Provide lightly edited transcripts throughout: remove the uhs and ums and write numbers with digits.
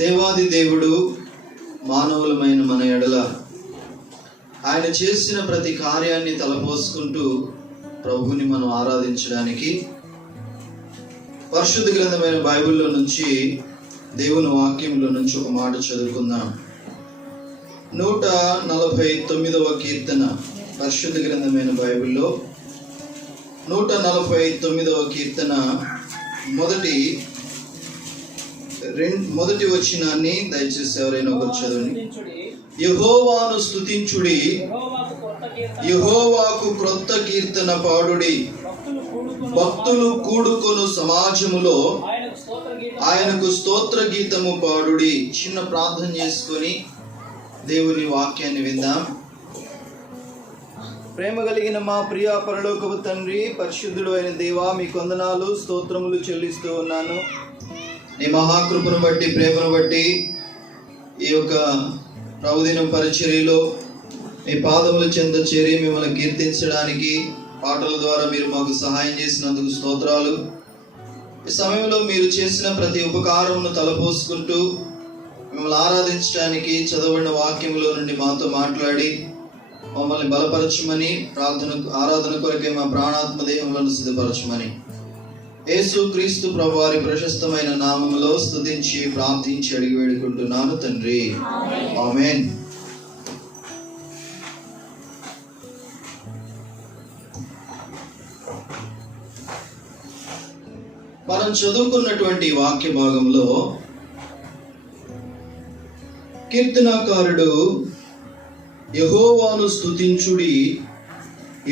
దేవాది దేవుడు మానవులమైన మన ఎడల ఆయన చేసిన ప్రతి కార్యాన్ని తలపోసుకుంటూ ప్రభువుని మనం ఆరాధించడానికి పరిశుద్ధ గ్రంథమైన బైబిల్లో నుంచి దేవుని వాక్యంలో నుంచి ఒక మాట చదువుకుందాం. 149వ కీర్తన, పరిశుద్ధ గ్రంథమైన బైబిల్లో 149వ కీర్తన మొదటి వచనాన్ని దయచేసి ఎవరైనా ఒకరు చదవండి. యెహోవాను స్తుతించుడి, యెహోవాకు క్రొత్త కీర్తన పాడుడి, భక్తులు కూడుకొను సమాజములో ఆయనకు స్తోత్ర గీతము పాడుడి. చిన్న ప్రార్థన చేసుకొని దేవుని వాక్యాన్ని విందాం. ప్రేమ కలిగిన మా ప్రియ పరలోకపు తండ్రి, పరిశుద్ధుడు అయిన దేవా, మీ వందనాలు స్తోత్రములు చెల్లిస్తూ ఉన్నాను. నీ మహాకృపను బట్టి, ప్రేమను బట్టి ఈ యొక్క ప్రభుదినం పరిచర్యలో మీ పాదముల చెంత చేరి మిమ్మల్ని కీర్తించడానికి పాటల ద్వారా మీరు మాకు సహాయం చేసినందుకు స్తోత్రాలు. ఈ సమయంలో మీరు చేసిన ప్రతి ఉపకారమును తలపోసుకుంటూ మిమ్మల్ని ఆరాధించడానికి చదవబడిన వాక్యంలో నుండి మాతో మాట్లాడి మమ్మల్ని బలపరచమని, ఆరాధన కొరకే మా ప్రాణాత్మ దేహములను సిద్ధపరచమని యేసు క్రీస్తు ప్రభు వారి ప్రశస్తమైన నామములో స్తుతించి ప్రార్థించి అడిగి వేడుకుంటున్నాను తండ్రి, ఆమేన్. మనం చదువుకున్నటువంటి వాక్య భాగంలో కీర్తనాకారుడు యెహోవాను స్తుతించుడి,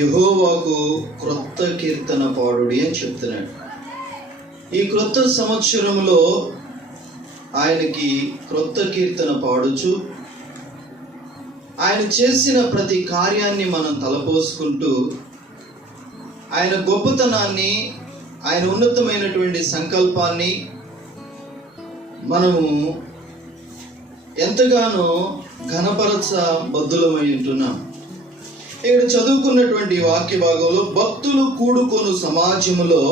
యెహోవాకు క్రొత్త కీర్తన పాడుడి అని చెప్తున్నాడు. ఈ క్రొత్త సంవత్సరంలో ఆయనకి క్రొత్త కీర్తన పాడుచు ఆయన చేసిన ప్రతి కార్యాన్ని మనం తలపోసుకుంటూ ఆయన గొప్పతనాన్ని, ఆయన ఉన్నతమైనటువంటి సంకల్పాన్ని మనము ఎంతగానో ఘనపరచబద్ధులమై ఉంటున్నాం. ఇక్కడ చదువుకున్నటువంటి వాక్య భాగంలో భక్తులు కూడుకొను సమాజములో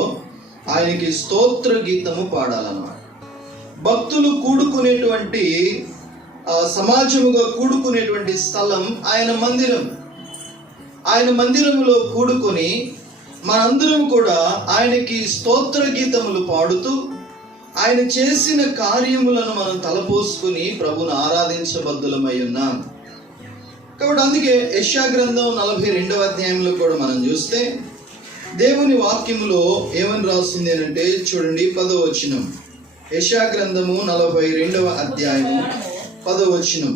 ఆయనకి స్తోత్ర గీతము పాడాలన్నమాట. భక్తులు కూడుకునేటువంటి సమాజముగా కూడుకునేటువంటి స్థలం ఆయన మందిరం. ఆయన మందిరములో కూడుకొని మనందరం కూడా ఆయనకి స్తోత్ర గీతములు పాడుతూ ఆయన చేసిన కార్యములను మనం తలపోసుకుని ప్రభుని ఆరాధించబద్ధులమై ఉన్నాం. కాబట్టి అందుకే యెషయా గ్రంథం 42వ అధ్యాయంలో కూడా మనం చూస్తే దేవుని వాక్యములో ఏమని రాస్తుంది అని అంటే చూడండి, 10వ వచనం. యెషయా గ్రంథము 42వ అధ్యాయము 10వ వచనం.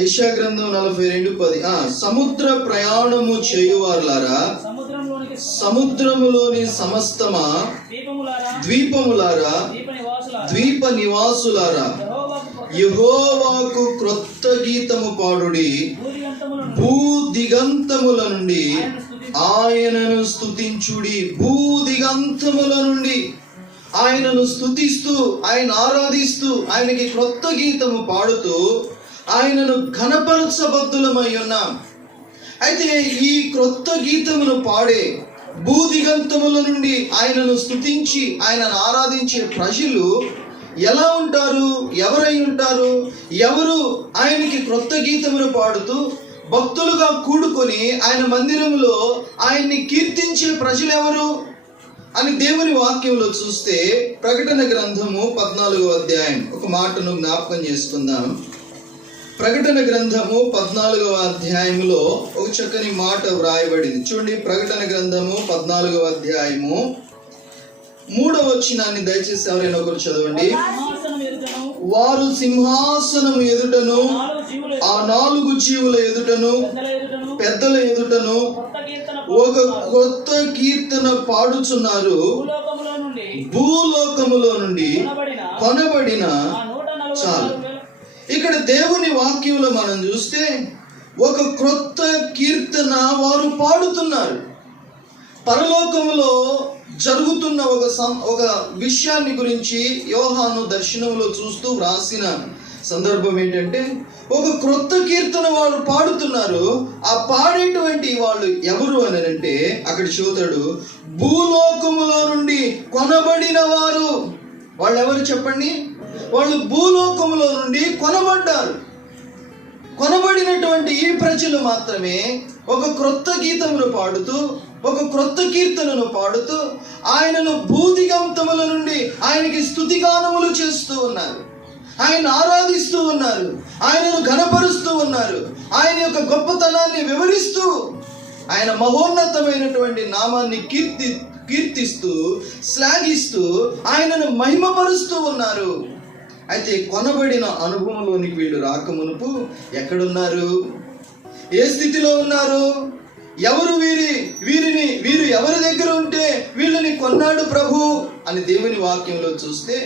యెషయా గ్రంథం 42:10. సముద్ర ప్రయాణము చేయువారులారా, సముద్రములోని సమస్తమా ద్వీపములారా, ద్వీప నివాసులారా, యెహోవాకు క్రొత్త గీతము పాడుడి, భూ దిగంతముల నుండి ఆయనను స్తుతించుడి. భూ దిగంతముల నుండి ఆయనను స్తుతిస్తూ, ఆయన ఆరాధిస్తూ, ఆయనకి క్రొత్త గీతము పాడుతూ ఆయనను ఘనపరచబద్ధులమై ఉన్నాం. అయితే ఈ క్రొత్త గీతమును పాడే భూదిగంతముల నుండి ఆయనను స్తుతించి ఆయనను ఆరాధించే ప్రజలు ఎలా ఉంటారు? ఎవరై ఉంటారు? ఎవరు ఆయనకి క్రొత్త గీతమును పాడుతూ భక్తులుగా కూడుకొని ఆయన మందిరంలో ఆయన్ని కీర్తించే ప్రజలు ఎవరు అని దేవుని వాక్యంలో చూస్తే ప్రకటన గ్రంథము 14వ అధ్యాయం ఒక మాటను జ్ఞాపకం చేసుకుందాం. ప్రకటన గ్రంథము 14వ అధ్యాయములో ఒక చక్కని మాట వ్రాయబడింది. చూడండి, ప్రకటన గ్రంథము 14వ అధ్యాయము 3వ వచనాన్ని దయచేసి ఎవరైనా ఒకరు చదవండి. వారు సింహాసనము ఎదుటను, ఆ 4 జీవుల ఎదుటను, పెద్దల ఎదుటను ఒక కొత్త కీర్తన పాడుచున్నారు. భూలోకములో నుండి కొనబడిన. చాలు. ఇక్కడ దేవుని వాక్యంలో మనం చూస్తే ఒక క్రొత్త కీర్తన వారు పాడుతున్నారు. పరలోకములో జరుగుతున్న ఒక విషయాన్ని గురించి యోహాను దర్శనంలో చూస్తూ వ్రాసిన సందర్భం ఏంటంటే ఒక క్రొత్త కీర్తన వాళ్ళు పాడుతున్నారు. ఆ పాడేటువంటి వాళ్ళు ఎవరు అని అంటే అక్కడ చూతాడు, భూలోకములో నుండి కొనబడిన వారు. వాళ్ళు ఎవరు చెప్పండి? వాళ్ళు భూలోకములో నుండి కొనబడ్డారు. కొనబడినటువంటి ఈ ప్రజలు మాత్రమే ఒక క్రొత్త గీతమును పాడుతూ, ఒక క్రొత్త కీర్తనను పాడుతూ ఆయనను భూదిగంతముల నుండి ఆయనకి స్తుతిగానములు చేస్తూ ఉన్నారు, ఆయన ఆరాధిస్తూ ఉన్నారు, ఆయనను ఘనపరుస్తూ ఉన్నారు, ఆయన యొక్క గొప్పతనాన్ని వివరిస్తూ ఆయన మహోన్నతమైనటువంటి నామాన్ని కీర్తిస్తూ శ్లాఘిస్తూ ఆయనను మహిమపరుస్తూ ఉన్నారు. అయితే కొనబడిన అనుభవంలోనికి వీళ్ళు రాకమునుపు ఎక్కడున్నారు? ఏ స్థితిలో ఉన్నారు? ఎవరు వీరు ఎవరి దగ్గర ఉంటే వీళ్ళని కొన్నాడు ప్రభు అని దేవుని వాక్యంలో చూస్తే,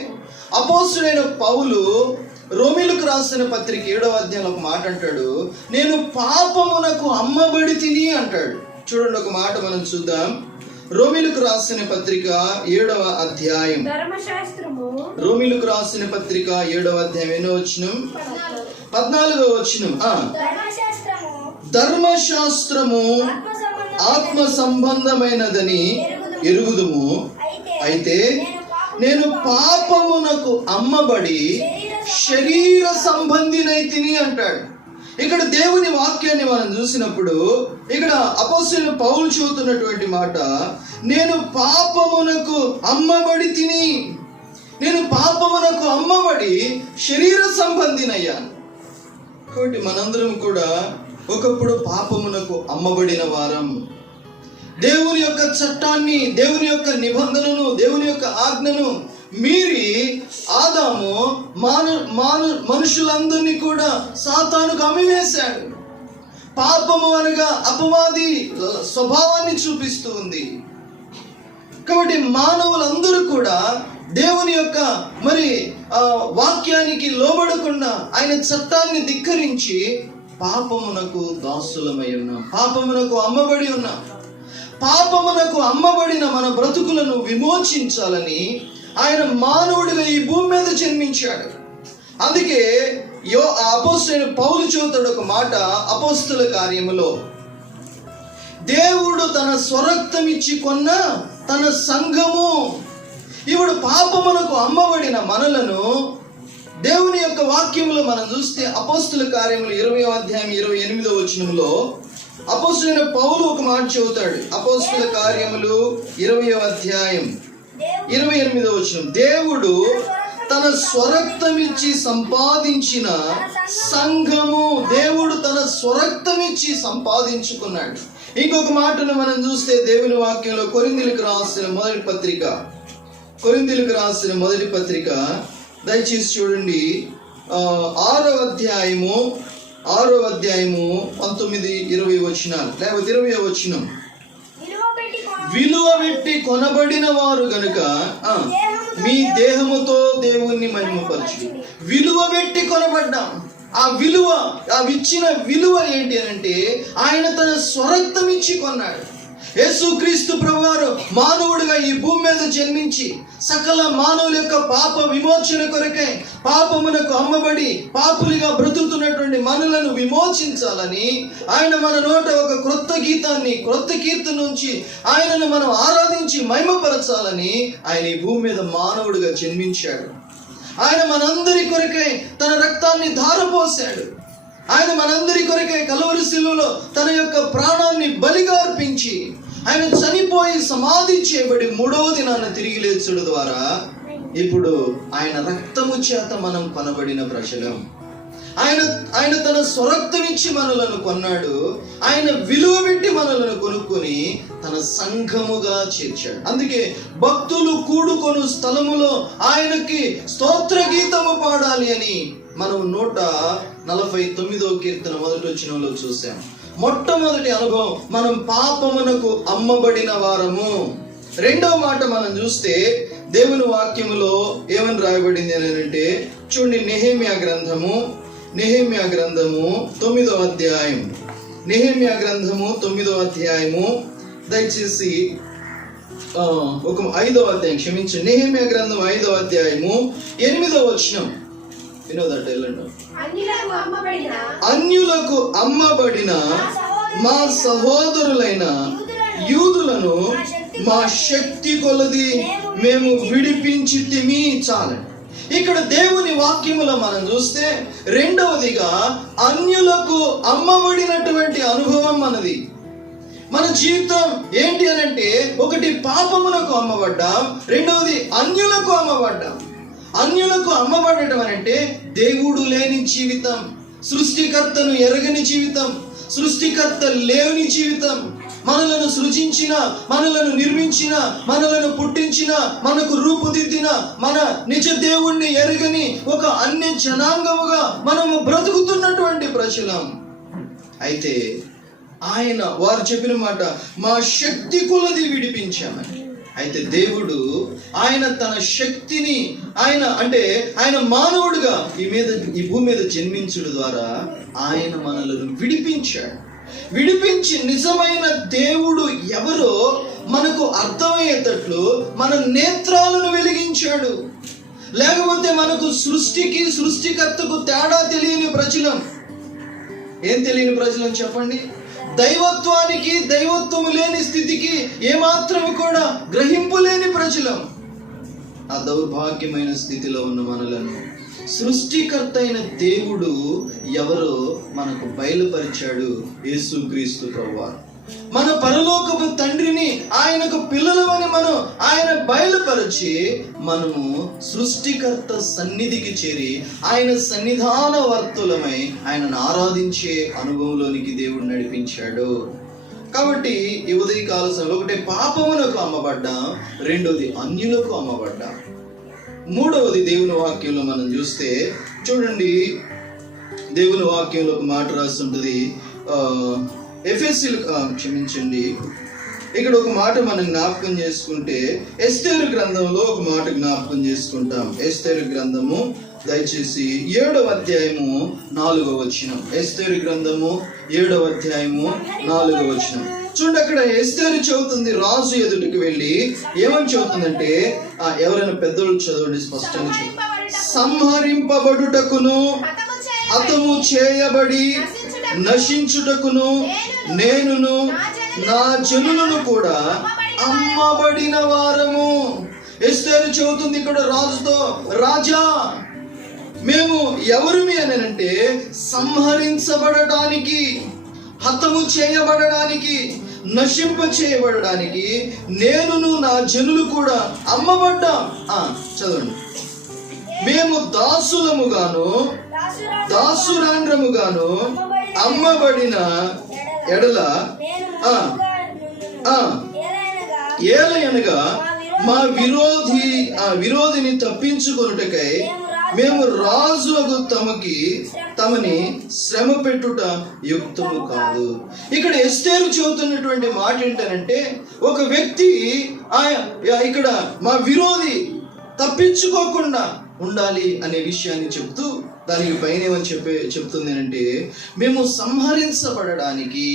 అపోస్తుడైన పౌలు రోమీయులకు రాసిన పత్రిక 7వ అధ్యాయంలో ఒక మాట అంటాడు, నేను పాపమునకు అమ్మబడి తిని అంటాడు. చూడండి, ఒక మాట మనం చూద్దాం. రోమీయులకు రాసిన పత్రిక 7వ అధ్యాయం, రోమీయులకు రాసిన పత్రిక 7వ అధ్యాయం ఎన్నో వచనం? 14వ వచనం. ధర్మశాస్త్రము ఆత్మ సంబంధమైనదని ఎరుగుదుము, అయితే నేను పాపమునకు అమ్మబడి శరీర సంబంధినైతిని అంటాడు. ఇక్కడ దేవుని వాక్యాన్ని మనం చూసినప్పుడు ఇక్కడ అపోస్తలుడైన పౌలు చెబుతున్నటువంటి మాట, నేను పాపమునకు అమ్మబడి తిని, నేను పాపమునకు అమ్మబడి శరీర సంబంధినయ్యాను. కాబట్టి మనందరం కూడా ఒకప్పుడు పాపమునకు అమ్మబడిన వారం. దేవుని యొక్క చట్టాన్ని, దేవుని యొక్క నిబంధనను, దేవుని యొక్క ఆజ్ఞను మీరి ఆదాము మనుషులందరినీ కూడా సాతానుకు అమ్మివేశాడు. పాపము అనగా అపవాది స్వభావాన్ని చూపిస్తూ ఉంది. కాబట్టి మానవులందరూ కూడా దేవుని యొక్క వాక్యానికి లోబడకుండా ఆయన చట్టాన్ని ధిక్కరించి పాపమునకు దాసులమై ఉన్నాం, పాపమునకు అమ్మబడి ఉన్నాం. పాపమునకు అమ్మబడిన మన బ్రతుకులను విమోచించాలని ఆయన మానవుడిగా ఈ భూమి మీద జన్మించాడు. అందుకే అపోస్తలుడైన పౌలు చెబుతాడు ఒక మాట అపోస్తల కార్యములో, దేవుడు తన స్వరక్తం ఇచ్చి కొన్న తన సంఘము. ఇప్పుడు పాపమునకు అమ్మబడిన మనలను దేవుని యొక్క వాక్యములో మనం చూస్తే అపోస్తల కార్యములు 20వ అధ్యాయం 28వ వచనంలో అపోస్తలుడైన పౌలు ఒక మాట చెబుతాడు. అపోస్తల కార్యములు 20వ అధ్యాయం 28వ వచనం, దేవుడు తన స్వరక్తమిచ్చి సంపాదించిన సంఘము, దేవుడు తన స్వరక్తమిచ్చి సంపాదించుకున్నాడు. ఇంకొక మాటను మనం చూస్తే దేవుని వాక్యంలో కొరింథీయులకు రాసిన మొదటి పత్రిక దయచేసి చూడండి, 6వ అధ్యాయము 19-20 వచనాలు, లేకపోతే 20వ వచనం, విలువ పెట్టి కొనబడిన వారు గనుక మీ దేహముతో దేవుణ్ణి మహిమపరచు. విలువ పెట్టి కొనబడ్డాం. ఇచ్చిన విలువ ఏంటి అంటే ఆయన తన స్వరక్తం ఇచ్చి కొన్నాడు. యేసుక్రీస్తు ప్రభువారు మానవుడిగా ఈ భూమి మీద జన్మించి సకల మానవుల యొక్క పాప విమోచన కొరకై పాపమునకు అమ్మబడి పాపులుగా బ్రతుకుతున్నటువంటి మనలను విమోచించాలని ఆయన మన నోట ఒక క్రొత్త కీర్తన నుంచి ఆయనను మనం ఆరాధించి మహిమపరచాలని ఆయన ఈ భూమి మీద మానవుడిగా జన్మించాడు. ఆయన మనందరి కొరకై తన రక్తాన్ని ధారపోశాడు. ఆయన మనందరి కొరకై కలువరి శిలువలో తన యొక్క ప్రాణాన్ని బలిగా అర్పించి ఆయన చనిపోయి సమాధి చేయబడి 3వ దినాన తిరిగి లేచుడు ద్వారా ఇప్పుడు ఆయన రక్తము చేత మనం కొనబడిన ప్రజలం. ఆయన తన స్వరక్తం ఇచ్చి మనలను కొన్నాడు. ఆయన విలువ పెట్టి మనలను కొనుక్కొని తన సంఘముగా చేర్చాడు. అందుకే భక్తులు కూడుకొను స్థలములో ఆయనకి స్తోత్ర గీతము పాడాలి అని మనం 149వ కీర్తన 1వ వచనంలో చూసాం. మొట్టమొదటి అనుభవం మనం పాపమునకు అమ్మబడిన వారము. రెండవ మాట మనం చూస్తే దేవుని వాక్యములో ఏమని రాయబడింది అని అంటే చూడండి, నెహెమ్యా గ్రంథము 9వ అధ్యాయం, నెహెమ్యా గ్రంథము 9వ అధ్యాయము దయచేసి 5వ అధ్యాయం క్షమించండి, నెహెమ్యా గ్రంథం 5వ అధ్యాయము 8వ వచనం. అన్యులకు అమ్మబడిన మా సహోదరులైన యూదులను మా శక్తి కొలది మేము విడిపించితిమి. చాలండి. ఇక్కడ దేవుని వాక్యములో మనం చూస్తే రెండవదిగా అన్యులకు అమ్మబడినటువంటి అనుభవం మనది. మన జీవితం ఏంటి అని అంటే, ఒకటి పాపమునకు అమ్మబడ్డాం, రెండవది అన్యులకు అమ్మబడ్డాం. అన్యులకు అమ్మబడటం అంటే దేవుడు లేని జీవితం, సృష్టికర్తను ఎరగని జీవితం, సృష్టికర్త లేని జీవితం, మనలను సృజించిన, మనలను నిర్మించిన, మనలను పుట్టించిన, మనకు రూపుదిద్దిన మన నిజ దేవుణ్ణి ఎరగని ఒక అన్య జనాంగముగా మనము బ్రతుకుతున్నటువంటి ప్రజలం. అయితే వారు చెప్పిన మాట, మా శక్తి కొలది విడిపించామని. అయితే దేవుడు తన శక్తిని ఆయన మానవుడిగా ఈ భూమి మీద జన్మించడం ద్వారా ఆయన మనలను విడిపించాడు. విడిపించి నిజమైన దేవుడు ఎవరో మనకు అర్థమయ్యేటట్లు మన నేత్రాలను వెలిగించాడు. లేకపోతే మనకు సృష్టికి సృష్టికర్తకు తేడా తెలియని ప్రజలం. ఏం తెలియని ప్రజలం చెప్పండి? దైవత్వానికి దైవత్వము లేని స్థితికి ఏమాత్రం కూడా గ్రహింపు లేని ప్రజలం. ఆ దౌర్భాగ్యమైన స్థితిలో ఉన్న మనలను సృష్టికర్త అయిన దేవుడు ఎవరో మనకు బయలుపరిచాడు. యేసుక్రీస్తు ప్రభువారు మన పరలోకపు తండ్రిని, ఆయనకు పిల్లలమని ఆయన బయలుపరిచి మనము సృష్టికర్త సన్నిధికి చేరి ఆయన సన్నిధాన వర్తులమై ఆయనను ఆరాధించే అనుభవంలోనికి దేవుడు నడిపించాడు. కాబట్టి ఈ ఉదయకాల సమయంలో ఒకటి పాపమునకు అమ్మబడ్డాం, రెండోది అన్యులకు అమ్మబడ్డాం, మూడవది దేవుని వాక్యంలో మనం చూస్తే చూడండి, దేవుని వాక్యంలో ఒక మాట రాస్తుంటుంది. క్షమించండి, ఇక్కడ ఒక మాట మనం జ్ఞాపకం చేసుకుంటే ఎస్తేరు గ్రంథంలో ఒక మాట జ్ఞాపకం చేసుకుంటాం. ఎస్తేరు గ్రంథము దయచేసి 7వ అధ్యాయము 4వ వచనం. ఎస్తేరు గ్రంథము 7వ అధ్యాయము 4వ వచనం చూడండి. అక్కడ ఎస్తేరు చెబుతుంది, రాజు ఎదుటికి వెళ్ళి ఏమని చెబుతుందంటే, ఎవరైనా పెద్దలు చదవండి స్పష్టంగా చూడండి. సంహరింపబడుటకును హతము చేయబడి నశించుటకును నేనును నా జనులను కూడా అమ్మబడిన వారము. ఎస్తేరు చెబుతుంది ఇక్కడ రాజుతో, రాజా మేము ఎవరిమి అని అంటే, సంహరించబడటానికి, హతము చేయబడడానికి, నశింప చేయబడడానికి నేనును నా జనులు కూడా అమ్మబడ్డాం. చదవండి. మేము దాసులముగాను దాసురాండ్రముగాను అమ్మబడిన ఎడల ఏలయనగా మా విరోధిని తప్పించుకొనుటకై మేము రాజులకు తమని శ్రమ పెట్టుట యుక్తము కాదు. ఇక్కడ ఎస్తేరు చెబుతున్నటువంటి మాట ఏంటంటే, ఒక వ్యక్తి ఇక్కడ మా విరోధి తప్పించుకోకుండా ఉండాలి అనే విషయాన్ని చెప్తూ, దానికి పైన ఏమని చెప్తుంది అంటే, మేము సంహరించబడడానికి,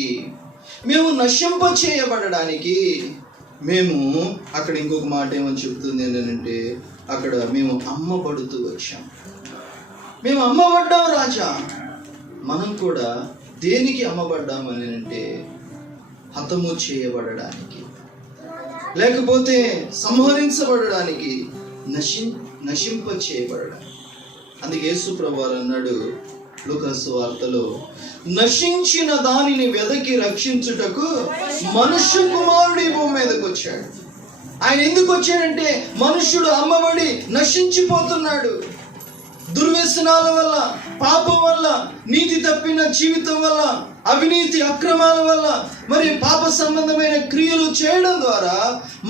మేము నశింప చేయబడడానికి, మేము అక్కడ ఇంకొక మాట ఏమని చెప్తుంది ఏంటంటే, అక్కడ మేము అమ్మబడుతూ వచ్చాం. మేము అమ్మబడ్డాం రాజా. మనం కూడా దేనికి అమ్మబడ్డాం అని అంటే, హతము చేయబడడానికి, లేకపోతే సంహరించబడడానికి, నశింప చేయబడడానికి. అందుకే యేసు ప్రభువారు అన్నాడు లూకాసు వార్తలో, నశించిన దానిని వెదకి రక్షించుటకు మనుష్య కుమారుడు ఈ భూమి మీదకి వచ్చాడు. ఆయన ఎందుకు వచ్చాడంటే, మనుష్యుడు అమ్మబడి నశించిపోతున్నాడు. దుర్వ్యసనాల వల్ల, పాపం వల్ల, నీతి తప్పిన జీవితం వల్ల, అవినీతి అక్రమాల వల్ల, మరి పాప సంబంధమైన క్రియలు చేయడం ద్వారా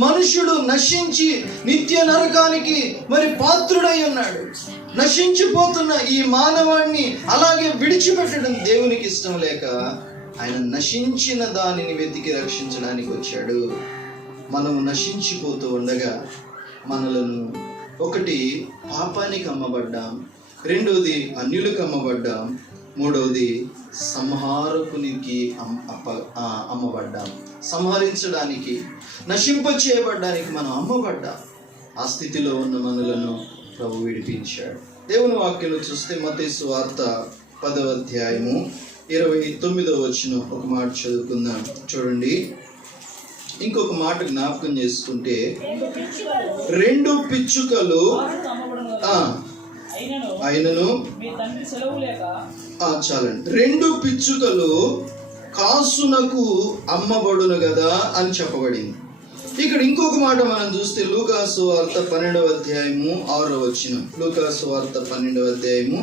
మనుషుడు నశించి నిత్య నరకానికి మరి పాత్రుడై ఉన్నాడు. నశించిపోతున్న ఈ మానవాణ్ణి అలాగే విడిచిపెట్టడం దేవునికి ఇష్టం లేక ఆయన నశించిన దానిని వెతికి రక్షించడానికి వచ్చాడు. మనము నశించిపోతూ ఉండగా మనలను ఒకటి పాపానికి అమ్మబడ్డాం, రెండవది అన్యులకు అమ్మబడ్డాం, మూడవది సంహారకునికి అమ్మబడ్డాం. సంహరించడానికి, నశింప చేయబడ్డానికి మనం అమ్మబడ్డాం. ఆ స్థితిలో ఉన్న మనలను ప్రభు విడిపించాడు. దేవుని వాక్యంలో చూస్తే మత్తయి సువార్త 10వ అధ్యాయము 29వ వచనం ఒక మాట చదువుకుందాం. చూడండి, ఇంకొక మాట జ్ఞాపకం చేసుకుంటే, 2 పిచ్చుకలు అయినను చాలండి, 2 పిచ్చుకలు కాసునకు అమ్మబడును కదా అని చెప్పబడింది. ఇక్కడ ఇంకొక మాట మనం చూస్తే లూకాసు వార్త 12వ అధ్యాయము 6వ వచనం. లూకాసు వార్త 12వ అధ్యాయము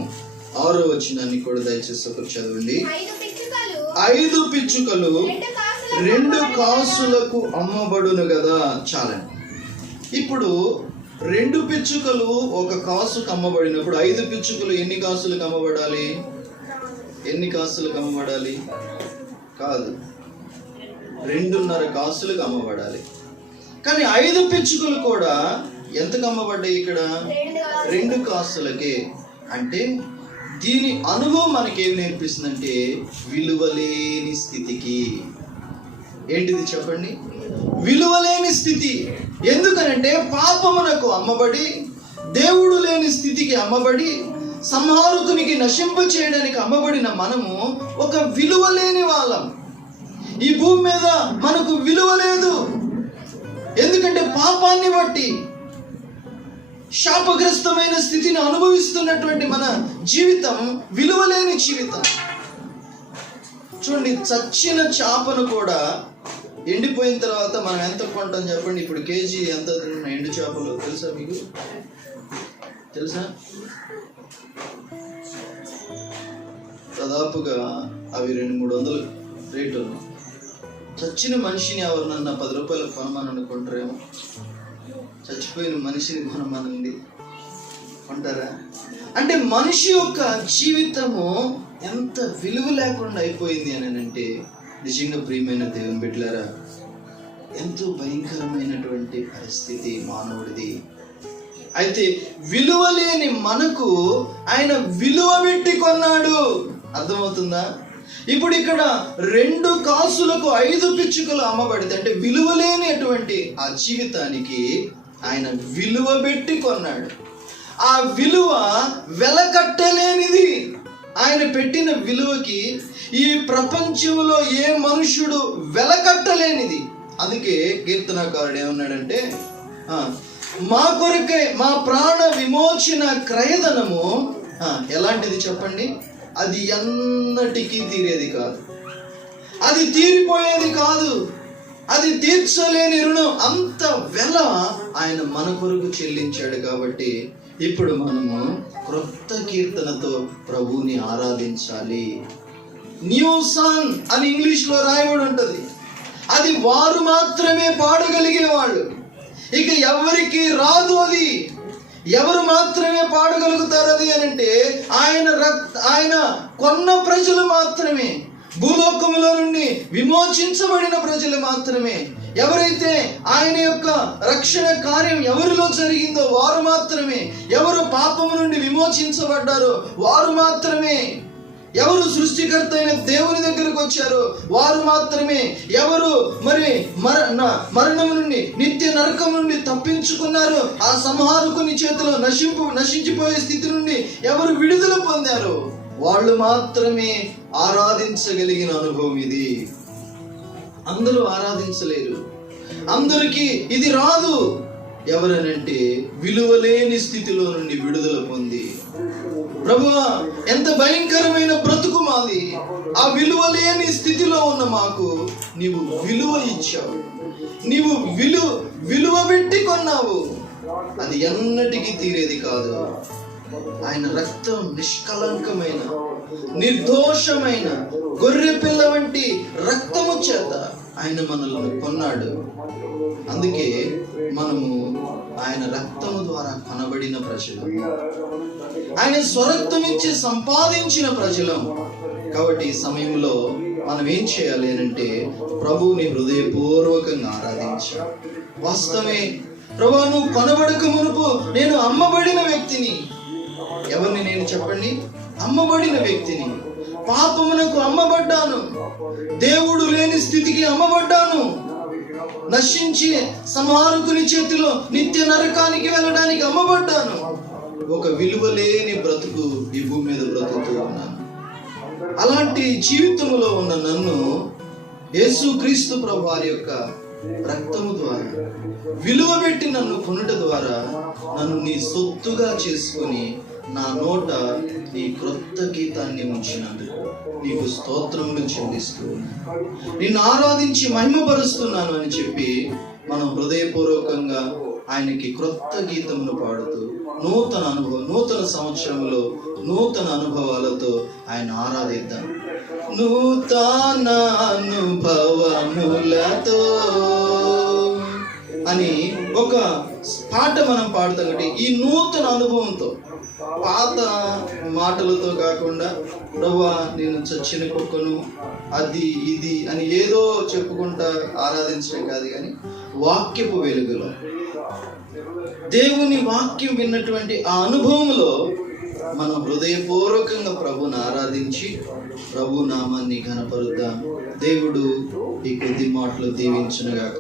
6వ వచనాన్ని కూడా దయచేసి ఒకరు చదవండి. 5 పిచ్చుకలు 2 కాసులకు అమ్మబడును కదా. చాలండి. ఇప్పుడు 2 పిచ్చుకలు 1 కాసుకు అమ్మబడినప్పుడు 5 పిచ్చుకలు ఎన్ని కాసులకు అమ్మబడాలి? ఎన్ని కాసులకు అమ్మబడాలి? కాదు, 2.5 కాసులకు అమ్మబడాలి. కానీ 5 పిచ్చుకలు కూడా ఎంతకు అమ్మబడ్డాయి? ఇక్కడ 2 కాసులకే. అంటే దీని అనుభవం మనకేమి నేర్పిస్తుందంటే విలువలేని స్థితికి. ఏంటిది చెప్పండి? విలువలేని స్థితి. ఎందుకనంటే పాపమునకు అమ్మబడి, దేవుడు లేని స్థితికి అమ్మబడి, సంహారకునికి నశింప చేయడానికి అమ్మబడిన మనము ఒక విలువ లేని వాళ్ళం. ఈ భూమి మీద మనకు విలువ లేదు. ఎందుకంటే పాపాన్ని బట్టి శాపగ్రస్తమైన స్థితిని అనుభవిస్తున్నటువంటి మన జీవితం విలువలేని జీవితం. చూడండి, చచ్చిన చేపను కూడా ఎండిపోయిన తర్వాత మనం ఎంత కొంటాం చెప్పండి? ఇప్పుడు కేజీ ఎంత ఎండు చేపలు తెలుసా మీకు? తెలుసా? దాదాపుగా అవి 200-300 రేటు. చచ్చిన మనిషిని ఎవరినన్నా 10 రూపాయలకు కొనమని అనుకుంటారేమో. చచ్చిపోయిన మనిషిని కొనమనండి, కొంటారా? అంటే మనిషి యొక్క జీవితము ఎంత విలువ లేకుండా అయిపోయింది అని అంటే నిజంగా ప్రియమైన దేవుని బిడ్డలారా, ఎంతో భయంకరమైనటువంటి పరిస్థితి మానవుడిది. అయితే విలువ లేని మనకు ఆయన విలువ పెట్టి కొన్నాడు. అర్థమవుతుందా? ఇప్పుడు ఇక్కడ 2 కాసులకు 5 పిచ్చుకలు అమ్మబడితే, అంటే విలువ లేనటువంటి ఆ జీవితానికి ఆయన విలువ పెట్టి కొన్నాడు. ఆ విలువ వెలకట్టలేనిది. ఆయన పెట్టిన విలువకి ఈ ప్రపంచంలో ఏ మనుషుడు వెలకట్టలేనిది. అందుకే కీర్తనకారుడు ఏమన్నాడంటే, మా కొరకై మా ప్రాణ విమోచన క్రయధనము ఎలాంటిది చెప్పండి? అది ఎన్నటికీ తీరేది కాదు, అది తీరిపోయేది కాదు, అది తీర్చలేని రుణం. అంత వెల ఆయన మన కొరకు చెల్లించాడు. కాబట్టి ఇప్పుడు మనము క్రొత్త కీర్తనతో ప్రభువుని ఆరాధించాలి. న్యూ సాంగ్ అని ఇంగ్లీష్లో రాయబడి ఉంటుంది. అది వారు మాత్రమే పాడగలిగేవాళ్ళు. ఇక ఎవరికి రాదు అది. ఎవరు మాత్రమే పాడగలుగుతారు అది అనంటే ఆయన కొన్న ప్రజలు మాత్రమే, భూలోకములో నుండి విమోచించబడిన ప్రజలు మాత్రమే. ఎవరైతే ఆయన యొక్క రక్షణ కార్యం ఎవరిలో జరిగిందో వారు మాత్రమే, ఎవరు పాపము నుండి విమోచించబడ్డారో వారు మాత్రమే, ఎవరు సృష్టికర్త అయిన దేవుని దగ్గరకు వచ్చారో వారు మాత్రమే, ఎవరు మరణము నుండి నిత్య నరకం నుండి తప్పించుకున్నారు, ఆ సంహారకుని చేతిలో నశించిపోయే స్థితి నుండి ఎవరు విడుదల పొందారో వాళ్ళు మాత్రమే ఆరాధించగలిగిన అనుభవం ఇది. అందరూ ఆరాధించలేరు, అందరికీ ఇది రాదు. ఎవరనంటే విలువలేని స్థితిలో నుండి విడుదల పొంది, ప్రభువా ఎంత భయంకరమైన బ్రతుకు మాది, ఆ విలువలేని స్థితిలో ఉన్న మాకు నీవు విలువ ఇచ్చావు, నీవు విలువ పెట్టి కొన్నావు. అది ఎన్నటికీ తీరేది కాదు. ఆయన రక్తం నిష్కలంకమైన నిర్దోషమైన గొర్రె పిల్ల వంటి రక్తము చేత ఆయన మనల్ని కొన్నాడు. అందుకే మనము ఆయన రక్తము ద్వారా కొనబడిన ప్రజలు, ఆయన స్వరక్తం ఇచ్చి సంపాదించిన ప్రజలం. కాబట్టి ఈ సమయంలో మనం ఏం చేయాలి అంటే ప్రభువుని హృదయపూర్వకంగా ఆరాధించాలి. వాస్తవమే ప్రభువా, నువ్వు కొనబడక మునుపు నేను అమ్మబడిన వ్యక్తిని. ఎవరిని నేను చెప్పండి? అమ్మబడిన వ్యక్తిని. పాపమునకు అమ్మబడ్డాను, దేవుడు లేని స్థితికి అమ్మబడ్డాను, నశించి సంహారకుని చేతిలో నిత్య నరకానికి వెళ్ళడానికి అమ్మబడ్డాను. ఒక విలువ లేని బ్రతుకు ఈ భూమి మీద బ్రతుకుతూ ఉన్నాను. అలాంటి జీవితంలో ఉన్న నన్ను యేసుక్రీస్తు ప్రభు వారి యొక్క రక్తము ద్వారా విలువ పెట్టి నన్ను కొనుట ద్వారా నన్ను నీ సొత్తుగా చేసుకొని నా నోట నీ క్రొత్త గీతాన్ని ఉంచినందుకు నీకు స్తోత్రములు చెల్లిస్తూ ఉన్నాను, నిన్ను ఆరాధించి మహిమపరుస్తున్నాను అని చెప్పి మనం హృదయపూర్వకంగా ఆయనకి క్రొత్త గీతమును పాడుతూ నూతన సంవత్సరంలో నూతన అనుభవాలతో ఆయన ఆరాధిద్దాం. నూతన అనుభవములతో అని ఒక పాట మనం పాడుతాం. కాబట్టి ఈ నూతన అనుభవంతో, పాత మాటలతో కాకుండా ప్రభువా నేను చచ్చిన కుక్కను అది ఇది అని ఏదో చెప్పుకుంటా ఆరాధించడం కాదు, కానీ వాక్యపు వెలుగులో దేవుని వాక్యం విన్నటువంటి ఆ అనుభవంలో మనం హృదయపూర్వకంగా ప్రభుని ఆరాధించి ప్రభు నామాన్ని ఘనపరుద్దాం. దేవుడు ఈ కొద్ది మాటలు దీవించునుగాక.